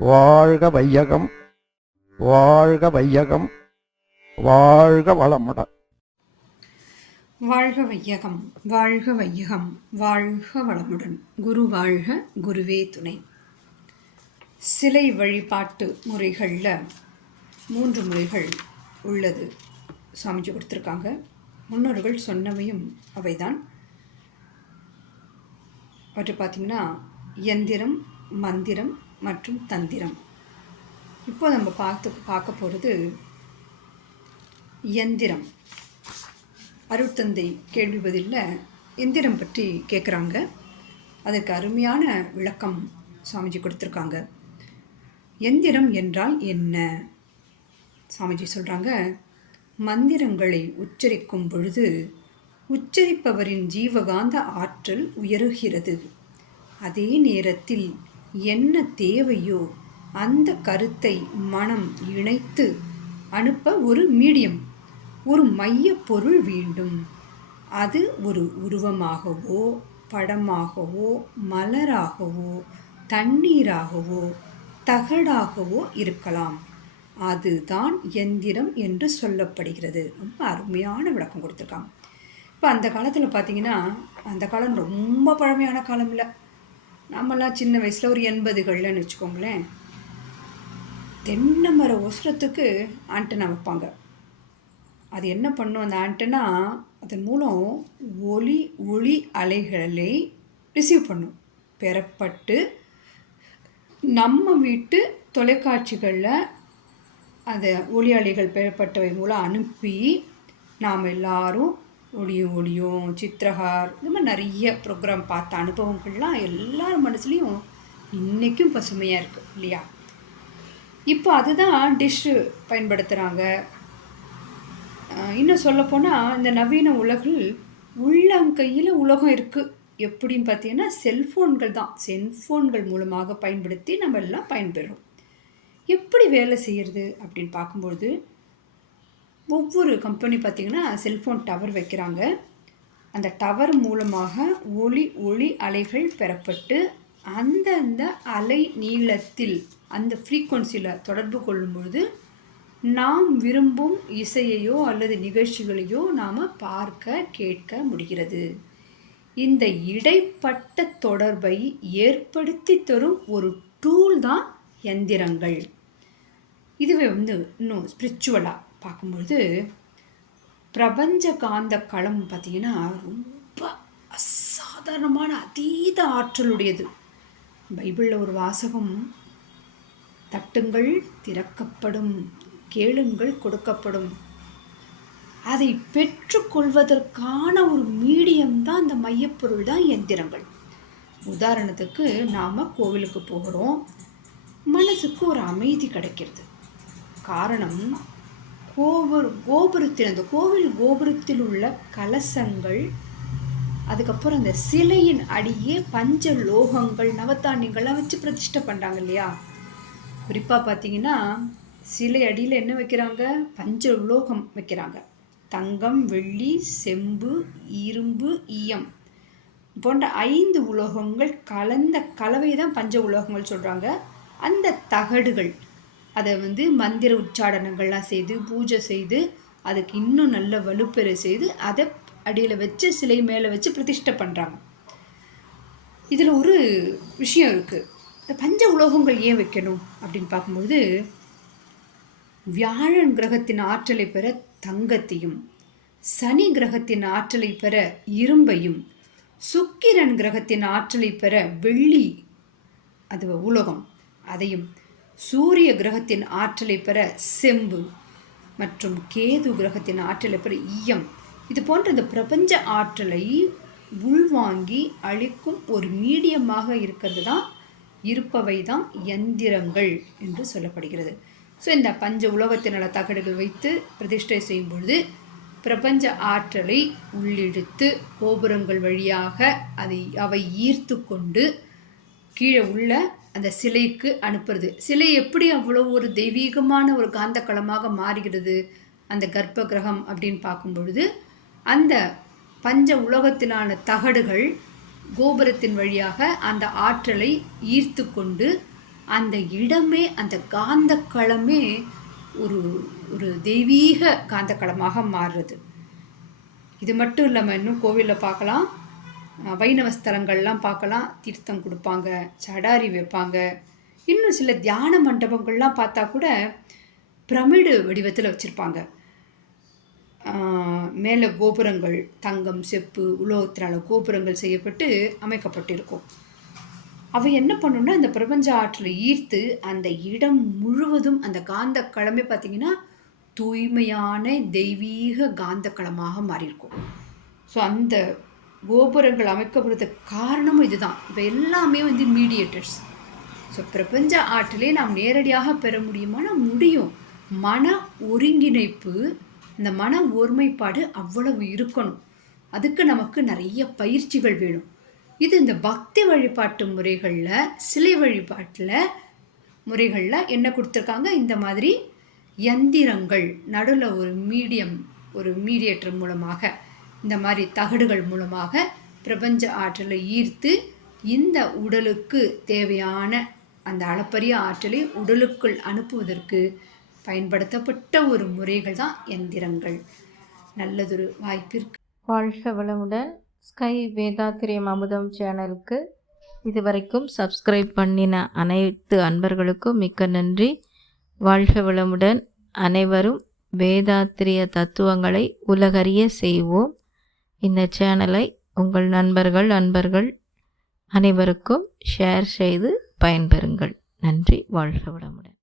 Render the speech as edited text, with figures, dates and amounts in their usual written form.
வாழ்க வையகம், வாழ்க வையகம், வாழ்க வளமுடன். வாழ்க வையகம், வாழ்க வையகம், வாழ்க வளமுடன். குரு வாழ்க, குருவே துணை. சிலை வழிபாட்டு முறைகளில் 3 முறைகள் உள்ளது சாமிஜி கொடுத்துருக்காங்க. முன்னோர்கள் சொன்னவையும் அவைதான். அவற்றை பார்த்திங்கன்னா யந்திரம், மந்திரம் மற்றும் தந்திரம். இப்போ நம்ம பார்க்க போகிறது யந்திரம். அருட்தந்தை கேள்வி பதிலில் எந்திரம் பற்றி கேட்குறாங்க. அதற்கு அருமையான விளக்கம் சாமிஜி கொடுத்துருக்காங்க. எந்திரம் என்றால் என்ன? சாமிஜி சொல்கிறாங்க, மந்திரங்களை உச்சரிக்கும் பொழுது உச்சரிப்பவரின் ஜீவகாந்த ஆற்றல் உயருகிறது. அதே நேரத்தில் என்ன தேவையோ அந்த கருத்தை மனம் இணைத்து அனுப்ப ஒரு மீடியம், ஒரு மைய பொருள் வேண்டும். அது ஒரு உருவமாகவோ, படமாகவோ, மலராகவோ, தண்ணீராகவோ, தகடாகவோ இருக்கலாம். அதுதான் எந்திரம் என்று சொல்லப்படுகிறது. ரொம்ப அருமையான விளக்கம் கொடுத்துருக்காங்க. இப்போ அந்த காலத்தில் பார்த்திங்கன்னா, அந்த காலம் ரொம்ப பழமையான காலம் இல்லை. நம்மளாம் சின்ன வயசில் ஒரு 80கள்னு வச்சுக்கோங்களேன், தென்னை மர ஒசரத்துக்கு ஆண்டனா வைப்பாங்க. அது என்ன பண்ணும், அந்த ஆண்டனா அதன் மூலம் ஒளி அலைகளை ரிசீவ் பண்ணும். பெறப்பட்டு நம்ம வீட்டு தொலைக்காட்சிகளில் அந்த ஒளி அலைகள் பெறப்பட்டவை மூலம் அனுப்பி நாம் எல்லாரும் ஒளியும் சித்திரஹார் இந்த மாதிரி நிறைய ப்ரோக்ராம் பார்த்த அனுபவங்கள்லாம் எல்லார் மனசுலேயும் இன்றைக்கும் பசுமையாக இருக்குது இல்லையா? இப்போ அதுதான் டிஷ்ஷு பயன்படுத்துகிறாங்க. இன்னும் சொல்லப்போனால் இந்த நவீன உலகில் உள்ளங்கையில் உலகம் இருக்குது. எப்படின்னு பார்த்தீங்கன்னா செல்ஃபோன்கள் தான். செல்ஃபோன்கள் மூலமாக பயன்படுத்தி நம்ம எல்லாம் பயன்பெறுறோம். எப்படி வேலை செய்கிறது அப்படின்னு பார்க்கும்பொழுது, ஒவ்வொரு கம்பெனி பார்த்திங்கன்னா செல்ஃபோன் டவர் வைக்கிறாங்க. அந்த டவர் மூலமாக ஒளி அலைகள் பெறப்பட்டு அந்தந்த அலை நீளத்தில் அந்த ஃப்ரீக்குவன்சியில் தொடர்பு கொள்ளும்பொழுது நாம் விரும்பும் இசையையோ அல்லது நிகழ்ச்சிகளையோ நாம் பார்க்க கேட்க முடிகிறது. இந்த இடைப்பட்ட தொடர்பை ஏற்படுத்தி தரும் ஒரு டூல் தான் எந்திரங்கள். இதுவே இன்னும் ஸ்பிரிச்சுவலாக பார்க்கும்பொழுது பிரபஞ்ச காந்த களம் பார்த்திங்கன்னா ரொம்ப அசாதாரணமான அதீத ஆற்றலுடையது. பைபிளில் ஒரு வாசகம், தட்டுங்கள் திறக்கப்படும், கேளுங்கள் கொடுக்கப்படும். அதை பெற்றுக்கொள்வதற்கான ஒரு மீடியம் தான் அந்த மையப்பொருள் தான் எந்திரங்கள். உதாரணத்துக்கு நாம் கோவிலுக்கு போகிறோம், மனசுக்கு ஒரு அமைதி கிடைக்கிறது. காரணம், கோபுரத்தில் அந்த கோவில் கோபுரத்தில் உள்ள கலசங்கள், அதுக்கப்புறம் அந்த சிலையின் அடியே பஞ்ச லோகங்கள் நவதானியங்கள்லாம் வச்சு பிரதிஷ்டை பண்ணுறாங்க இல்லையா? குறிப்பாக பார்த்தீங்கன்னா சிலை அடியில் என்ன வைக்கிறாங்க? பஞ்ச உலோகம் வைக்கிறாங்க. தங்கம், வெள்ளி, செம்பு, இரும்பு, ஈயம் போன்ற 5 உலோகங்கள் கலந்த கலவை தான் பஞ்ச உலோகங்கள் சொல்கிறாங்க. அந்த தகடுகள் அதை மந்திர உச்சாடனங்கள்லாம் செய்து பூஜை செய்து அதுக்கு இன்னும் நல்ல வலுப்பெற செய்து அதை அடியில் வச்சு சிலை மேலே வச்சு பிரதிஷ்டை பண்ணுறாங்க. இதில் ஒரு விஷயம் இருக்குது. இந்த பஞ்ச உலோகங்கள் ஏன் வைக்கணும் அப்படின்னு பார்க்கும்போது, வியாழன் கிரகத்தின் ஆற்றலை பெற தங்கத்தையும், சனி கிரகத்தின் ஆற்றலை பெற இரும்பையும், சுக்கிரன் கிரகத்தின் ஆற்றலை பெற வெள்ளி அது உலோகம் அதையும், சூரிய கிரகத்தின் ஆற்றலை பெற செம்பு மற்றும் கேது கிரகத்தின் ஆற்றலை பெற ஈயம், இது போன்ற இந்த பிரபஞ்ச ஆற்றலை உள்வாங்கி அளிக்கும் ஒரு மீடியமாக இருப்பவை தான் எந்திரங்கள் என்று சொல்லப்படுகிறது. ஸோ இந்த பஞ்ச உலோகத்தினால தகடுகள் வைத்து பிரதிஷ்டை செய்யும் பொழுது பிரபஞ்ச ஆற்றலை உள்ளிழுத்து கோபுரங்கள் வழியாக அவை ஈர்த்து கொண்டு கீழே உள்ள அந்த சிலைக்கு அனுப்புறது. சிலை எப்படி அவ்வளோ ஒரு தெய்வீகமான ஒரு காந்தக்களமாக மாறுகிறது அந்த கர்ப்ப கிரகம் அப்படின்னு பார்க்கும் பொழுது, அந்த பஞ்ச உலோகத்திலான தகடுகள் கோபுரத்தின் வழியாக அந்த ஆற்றலை ஈர்த்து கொண்டு அந்த இடமே, அந்த காந்தக்களமே ஒரு ஒரு தெய்வீக காந்தக்களமாக மாறுறது. இது மட்டும் இல்லாமல் இன்னும் கோவிலில் பார்க்கலாம், வைணவ ஸ்தலங்கள்லாம் பார்க்கலாம், தீர்த்தம் கொடுப்பாங்க, சடாரி வைப்பாங்க. இன்னும் சில தியான மண்டபங்கள்லாம் பார்த்தா கூட பிரமிடு வடிவத்தில் வச்சுருப்பாங்க. மேலே கோபுரங்கள் தங்கம், செப்பு, உலோகத்தினால கோபுரங்கள் செய்யப்பட்டு அமைக்கப்பட்டிருக்கும். அவை என்ன பண்ணுன்னா, இந்த பிரபஞ்ச ஆற்றலை ஈர்த்து அந்த இடம் முழுவதும் அந்த காந்த களமே பார்த்திங்கன்னா தூய்மையான தெய்வீக காந்த களமாக மாறியிருக்கும். ஸோ அந்த கோபுரங்கள் அமைக்கப்படுறதுக்கு காரணமும் இதுதான். இவை எல்லாமே மீடியேட்டர்ஸ். ஸோ பிரபஞ்ச ஆற்றலே நாம் நேரடியாக பெற முடியுமானா முடியும். மன ஒருங்கிணைப்பு, இந்த மன ஒருமைப்பாடு அவ்வளவு இருக்கணும். அதுக்கு நமக்கு நிறைய பயிற்சிகள் வேணும். இது இந்த பக்தி வழிபாட்டு முறைகளில், சிலை வழிபாட்டில் முறைகளில் என்ன கொடுத்துருக்காங்க, இந்த மாதிரி யந்திரங்கள் நடுவில் ஒரு மீடியேட்டர் மூலமாக, இந்த மாதிரி தகடுகள் மூலமாக பிரபஞ்ச ஆற்றலை ஈர்த்து இந்த உடலுக்கு தேவையான அந்த அளப்பரிய ஆற்றலை உடலுக்குள் அனுப்புவதற்கு பயன்படுத்தப்பட்ட ஒரு முறைகள் தான் எந்திரங்கள். நல்லதொரு வாய்ப்பிற்கு. வாழ்க வளமுடன். ஸ்கை வேதாத்திரியம் அமுதம் சேனலுக்கு இதுவரைக்கும் சப்ஸ்கிரைப் பண்ணின அனைத்து அன்பர்களுக்கும் மிக்க நன்றி. வாழ்க வளமுடன். அனைவரும் வேதாத்திரிய தத்துவங்களை உலகறிய செய்வோம். இந்த சேனலை உங்கள் நண்பர்கள் அனைவருக்கும் ஷேர் செய்து பயன்பெறுங்கள். நன்றி. வாழ்க வளமுடன்.